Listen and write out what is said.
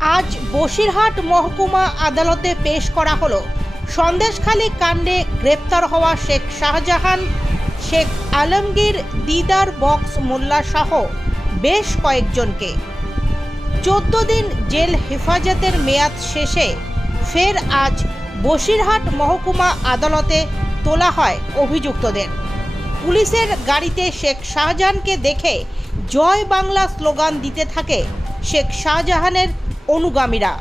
আজ বসিরহাট মহকুমা আদালতে পেশ করা হলো সন্দেশখালী কাণ্ডে গ্রেপ্তার হওয়া শেখ শাহজাহান, শেখ আলমগীর, দিদার বক্স মোল্লা সহ বেশ কয়েকজনকে। 14 দিন জেল হেফাজতের মেয়াদ শেষে ফের আজ বসিরহাট মহকুমা আদালতে তোলা হয় অভিযুক্তদের। পুলিশের গাড়িতে শেখ শাহজাহানকে দেখে জয় বাংলা স্লোগান দিতে থাকে শেখ শাহজাহানের অনুগামীরা।